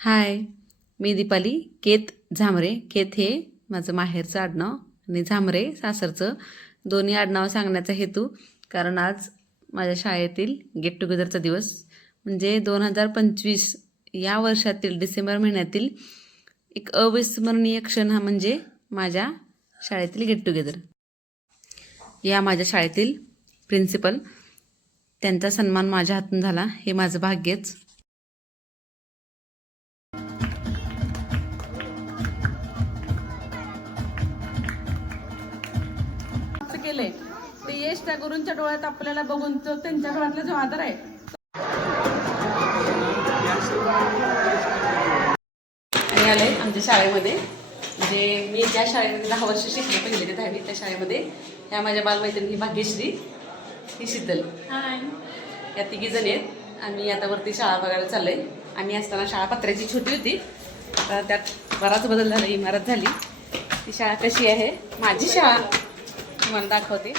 हाय, मी दीपाली. केत झामरे. केत हे माझं माहेरचं आडनाव आणि झामरे सासरचं. दोन्ही आडनाव सांगण्याचा हेतू कारण आज माझ्या शाळेतील गेट टुगेदरचा दिवस म्हणजे 2025 या वर्षातील डिसेंबर महिन्यातील एक अविस्मरणीय क्षण हा म्हणजे माझ्या शाळेतील गेट टुगेदर. या माझ्या शाळेतील प्रिन्सिपल, त्यांचा सन्मान माझ्या हातून झाला हे माझं भाग्यच. केले ते यश त्या गुरूंच्या डोळ्यात आपल्याला बघून तो त्यांच्या डोळ्यातला जो आदर आहे. आणि आले आमच्या शाळेमध्ये म्हणजे मी ज्या शाळेमध्ये 10 वर्ष शिकले पहिले ते 10वी त्या शाळेमध्ये ह्या माझ्या बालमैत्रिणी ही भाग्यश्री, ही शीतल, या तिघी जण आहेत. आम्ही आता वरती शाळा बघायला चाललोय. आम्ही असताना शाळा पत्र्याची छोटी होती, आता त्यात बराच बदल झाला, इमारत झाली. ती शाळा कशी आहे माझी शाळा तुम्हाला दाखवते.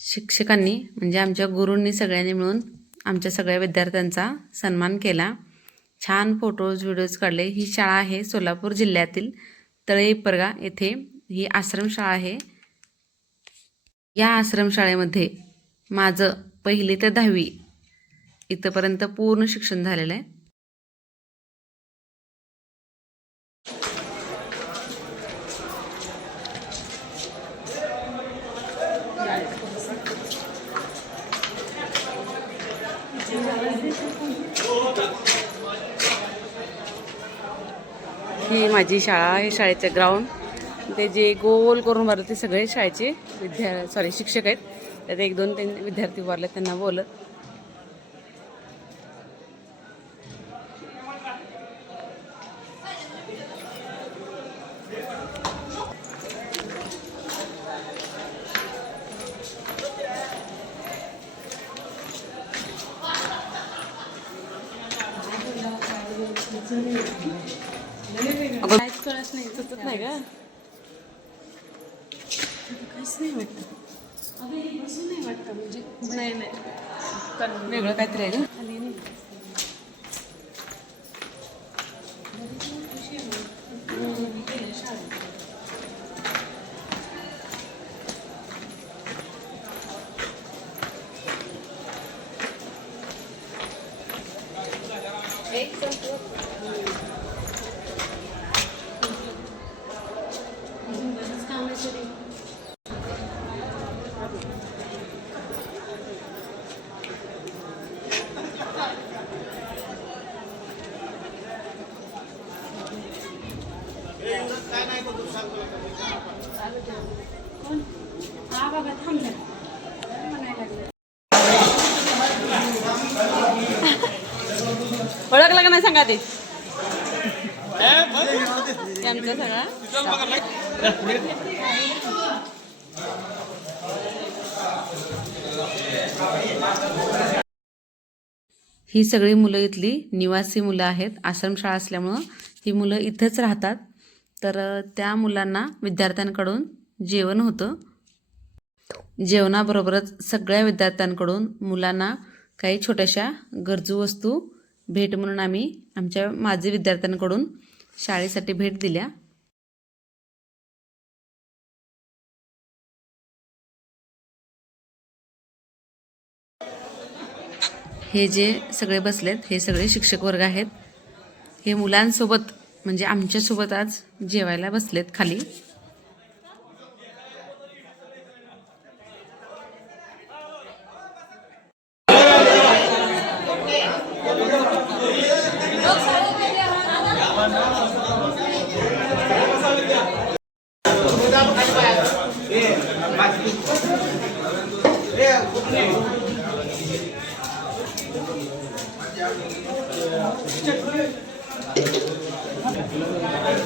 शिक्षकांनी म्हणजे आमच्या गुरूंनी सगळ्यांनी मिळून आमच्या सगळ्या विद्यार्थ्यांचा सन्मान केला. छान फोटोज व्हिडिओज काढले. ही शाळा आहे सोलापूर जिल्ह्यातील तळे इपरगा येथे. ही आश्रमशाळा आहे. या आश्रमशाळेमध्ये माझं 1ली ते 10वी इथंपर्यंत पूर्ण शिक्षण झालेलं आहे. ही माझी शाळा आहे. शाळेचे ग्राउंड ते जे गोल करून उभारले ते सगळे शाळेचे शिक्षक आहेत. त्यात 1-2 विद्यार्थी उभारले, त्यांना बोलत. काहीच कळत नाही, सुचत नाही का? काहीच नाही वाटतं. बसून नाही वाटतं म्हणजे नाही वेगळं काहीतरी आहे का? खाली नाही. ओळखला का नाही सांगा ते आमचा सगळा. ही सगळी मुलं इथली निवासी मुलं आहेत. आश्रमशाळा असल्यामुळं ही मुलं इथंच राहतात. तर त्या मुलांना विद्यार्थ्यांकडून जेवण होतं. जेवणाबरोबरच सगळ्या विद्यार्थ्यांकडून मुलांना काही छोट्याशा गरजू वस्तू भेट म्हणून आम्ही आमच्या माजी विद्यार्थ्यांकडून शाळेसाठी भेट दिल्या. हे जे सगळे बसलेत हे सगळे शिक्षक वर्ग आहेत. हे मुलांसोबत म्हणजे आमच्यासोबत आज जेवायला बसलेत खाली.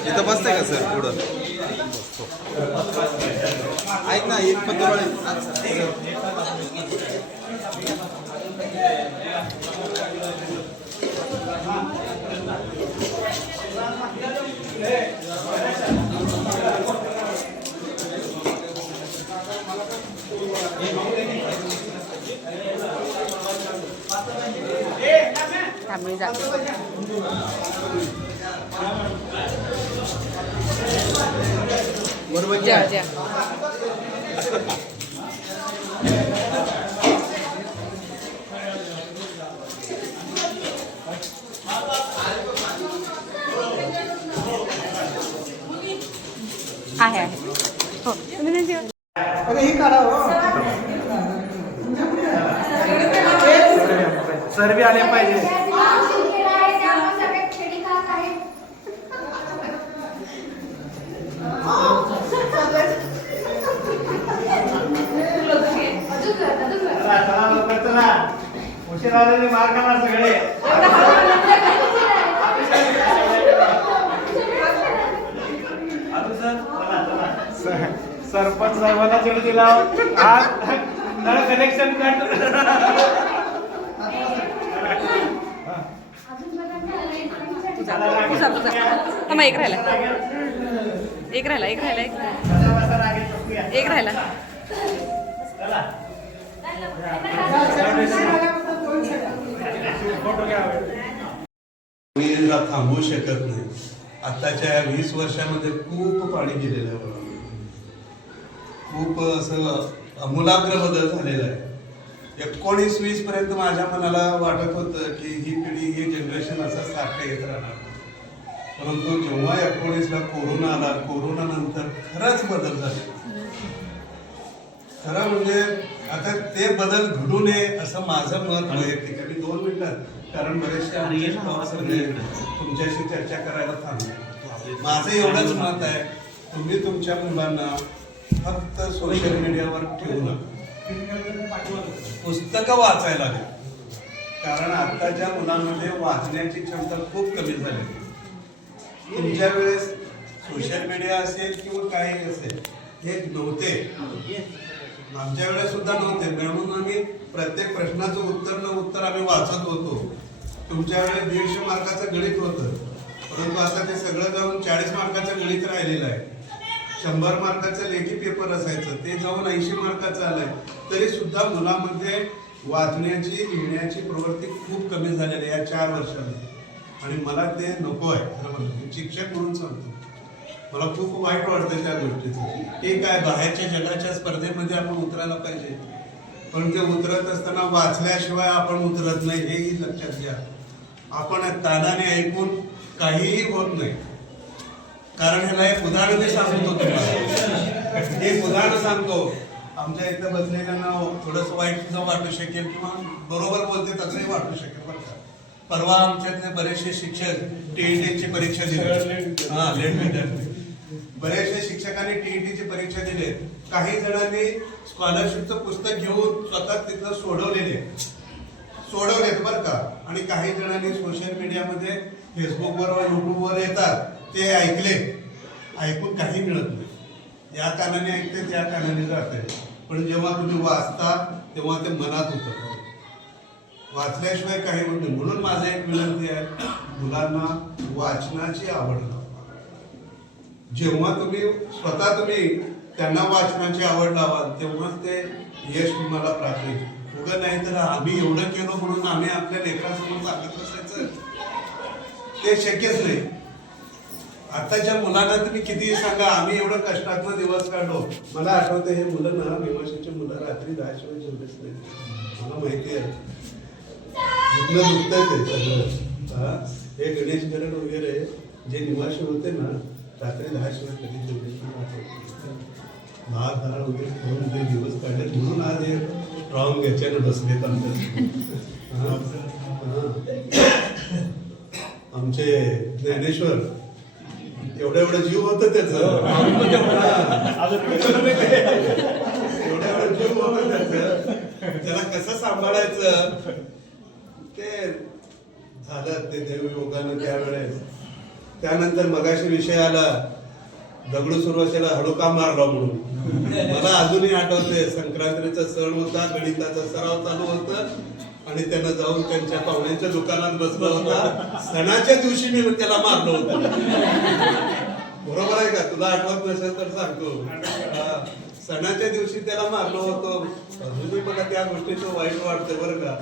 इथं बसताय का सर पुढं? ऐक ना, एक पत्र Hey, आम्ही जातो. बरोबर जेवा जेवा. आहे हो तुम्ही नाही जेवा. सर बी आले पाहिजे. उशीर आलेले मार खाणार सगळे. सरपंच साहेबांना चेडी दिला आज नळ कनेक्शन कट. तुझा थांबा एक राहिला एक राहिला एक राहिला एक राहिला. वीजला थांबवू शकत नाही. आताच्या 20 वर्षामध्ये खूप पाणी गेलेलं आहे. खूप असं आमूलाग्र बदल झालेला आहे. 19-20 पर्यंत माझ्या मनाला वाटत होतं की ही पिढी ही जनरेशन असं सारखं येत राहणार. परंतु जेव्हा 19ला कोरोना आला, कोरोना नंतर खरंच बदल झाले. खरं म्हणजे आता ते बदल घडू नये असं माझं मत वैयक्तिक आहे. मी 2 मिनिटात, कारण बरेचसे आमचे सगळे तुमच्याशी चर्चा करायला थांबले. माझं एवढंच मत आहे, तुम्ही तुमच्या मुलांना फक्त सोशल मीडियावर ठेवू नका. पुस्तकं वाचायला हवी. कारण आताच्या मुलांमध्ये वाचण्याची क्षमता खूप कमी झालेली. तुमच्या वेळेस सोशल मीडिया असेल किंवा काही असेल हे नव्हते. आमच्या वेळेस सुद्धा नव्हते. म्हणून आम्ही प्रत्येक प्रश्नाचं उत्तर आम्ही वाचत होतो. तुमच्या वेळेस 150 मार्काचं गणित होतं, परंतु आता ते सगळं जाऊन 40 मार्काचं गणित राहिलेलं आहे. 100 मार्काचं लेखी पेपर असायचं, ते जाऊन 80 मार्काचं आलंय. तरी सुद्धा मुलांमध्ये वाचण्याची लिहिण्याची प्रवृत्ती खूप कमी झालेली आहे या 4 वर्षांमध्ये. आणि मला ते नको आहे. खरं म्हणजे शिक्षक म्हणून सांगतो, मला खूप वाईट वाटतं त्या गोष्टीचं. हे काय, बाहेरच्या जगाच्या स्पर्धेमध्ये आपण उतरायला पाहिजे, पण ते उतरत असताना वाचल्याशिवाय आपण उतरत नाही, हेही लक्षात घ्या. आपण कानाने ऐकून काहीही होत नाही. कारण ह्याला एक उदाहरण मी सांगतो तुम्हाला. एक उदाहरण सांगतो. आमच्या इथं बसलेल्यांना थोडंसं वाईट सुद्धा वाटू शकेल किंवा बरोबर बोलते तसंही वाटू शकेल. बरं का, परवा आमच्यातले बरेचसे शिक्षक टीईटीची परीक्षा दिली. बरेचशे शिक्षकांनी टीईटीची परीक्षा दिली. काही जणांनी स्कॉलरशिपचं पुस्तक घेऊन स्वतः तिथलं सोडवलेत बरं का. आणि काही जणांनी सोशल मीडियामध्ये फेसबुकवर व युट्यूबवर येतात ते ऐकून काही मिळत नाही. या कानाने ऐकते, त्या कानाने जाते. पण जेव्हा तुम्ही वाचता तेव्हा ते मनात उतरतं. वाचल्याशिवाय काही होत नाही. म्हणून माझं एक विनंती आहे, मुलांना वाचनाची आवड लावा. जेव्हा तुम्ही त्यांना वाचनाची आवड लावाल तेव्हाच ते यश तुम्हाला प्राप्त होईल. उगं नाही तर आम्ही एवढं केलं म्हणून आम्ही आपल्या लेकरांसमोर सांगत बसायचं, ते शक्यच नाही. आताच्या मुलांना तुम्ही कितीही सांगा, आम्ही एवढं कष्टातनं दिवस काढलो. मला आठवतं, हे मुलं ना, निवासीची मुलं रात्री 10 शिवाय जेवलेच नाही. मला माहिती आहे, दुखतंय ते सगळं. हे गणेश गरण वगैरे जे निवासी होते ना, रात्री 10 शिवाय कधी जेवलेच नाही. भात डाळ वगैरे खाऊन ते दिवस काढले. म्हणून आज हे स्ट्रॉंग याच्यानं बसलेत आमचे ज्ञानेश्वर. एवढं जीव होतं त्याचं, एवढं जीव होतं त्याचं. त्याला कसं सांभाळायचं ते झालं, ते देवयोगानं त्यावेळेस. त्यानंतर मगाशी विषय आला दगडू सुरवाशीला हडुका मारला म्हणून. मला अजूनही आठवते, संक्रांतीचा सण होता, गणिताचा सराव चालू होता आणि त्यानं जाऊन त्यांच्या पाहुण्यांच्या दुकानात बसला होता. सणाच्या दिवशी मी त्याला मारलो होतो. बरोबर आहे का? तुला आठवत नसेल तर सांगतो. सणाच्या दिवशी त्याला मारलो होतो. अजूनही मला त्या गोष्टीचं वाईट वाटतं बरं का.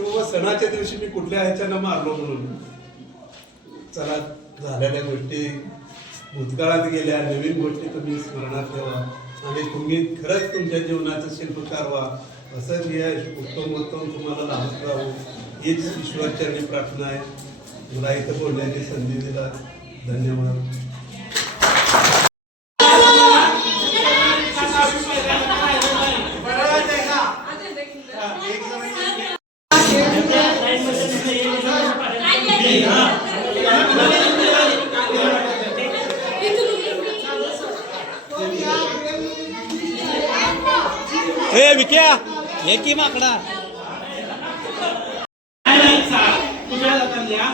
की बाबा सणाच्या दिवशी मी कुठल्या ह्याच्यानं मारलो म्हणून. चला, झालेल्या गोष्टी भूतकाळात गेल्या, नवीन गोष्टी तुम्ही स्मरणात ठेवा आणि तुम्ही खरंच तुमच्या जीवनाचं शिल्पकार व्हा. असं मी उत्तम तुम्हाला लाभत राहू हीच ईश्वरचरणी प्रार्थना आहे. मला इथं बोलण्याची संधी दिला, धन्यवाद. ए विक्या हे की माकडा कुठे जातात या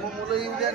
मुलं येऊ द्या